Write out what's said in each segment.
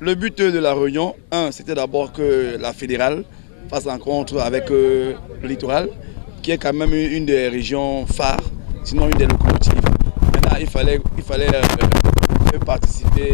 Le but de la réunion, c'était d'abord que la fédérale fasse rencontre avec le littoral, qui est quand même une des régions phares, sinon une des locomotives. Maintenant, il fallait faire participer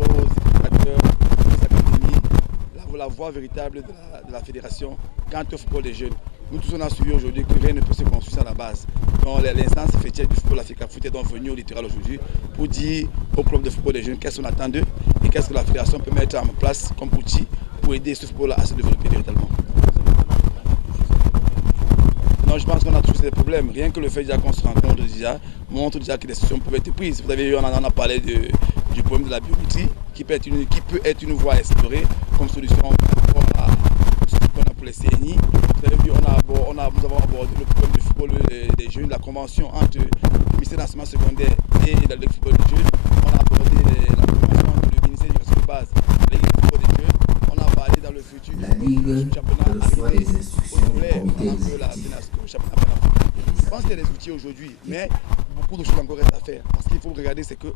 aux acteurs, aux académies, la voix véritable de la fédération quant au football des jeunes. Nous tous on a suivi aujourd'hui que rien ne peut se construire à la base. Donc l'instance fêtière du football africain foot est donc venue au littoral aujourd'hui pour dire au club de football des jeunes qu'est-ce qu'on attend d'eux et qu'est-ce que la fédération peut mettre en place comme outil pour aider ce football à se développer véritablement. Non, je pense qu'on a tous ces problèmes. Rien que le fait qu'on se rencontre déjà montre déjà que des décisions peuvent être prises. Vous avez vu, on a parlé du problème de la biométrie qui peut être une voie explorée comme solution pour les CNI. Vous avez vu, nous avons abordé le problème du football des jeunes, la convention entre le ministère de l'enseignement secondaire et la Ligue de football des jeunes. On a abordé la convention entre le ministère de l'éducation de base et la Ligue de football des jeunes. On a parlé dans le futur la Ligue reçoit les instructions du comité exécutif. Je pense qu'il y a des outils aujourd'hui, mais beaucoup de choses encore restent à faire. Parce qu'il faut regarder, c'est que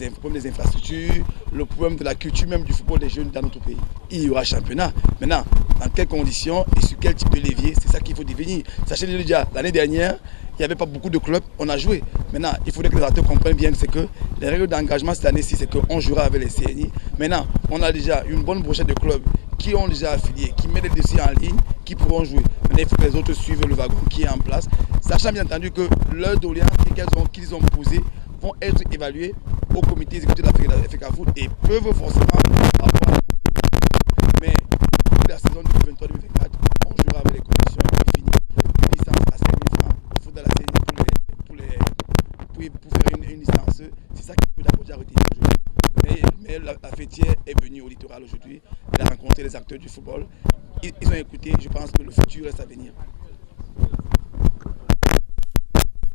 les problèmes des infrastructures, le problème de la culture même du football des jeunes dans notre pays. Il y aura championnat. Maintenant, dans quelles conditions et sur quel type de levier, c'est ça qu'il faut devenir. Sachez déjà, l'année dernière, il n'y avait pas beaucoup de clubs, on a joué. Maintenant, il faudrait que les acteurs comprennent bien que c'est que les règles d'engagement cette année-ci, c'est qu'on jouera avec les CNI. Maintenant, on a déjà une bonne brochette de clubs qui ont déjà affilié, qui mettent les dossiers en ligne, qui pourront jouer. Maintenant, il faut que les autres suivent le wagon qui est en place, sachant bien entendu que leurs doléances qu'ils ont posées vont être évaluées au comité exécutif de la FECAFOOT et peuvent forcément avoir. Mais pour la saison 2023-2024, on jouera avec les conditions définies. Une licence à 5 000 francs, il faut dans la série pour faire une licence. C'est ça qui peut d'abord déjà retenir aujourd'hui. Mais la fêtière est venue au littoral aujourd'hui. Elle a rencontré les acteurs du football. Ils ont écouté. Je pense que le futur reste à venir.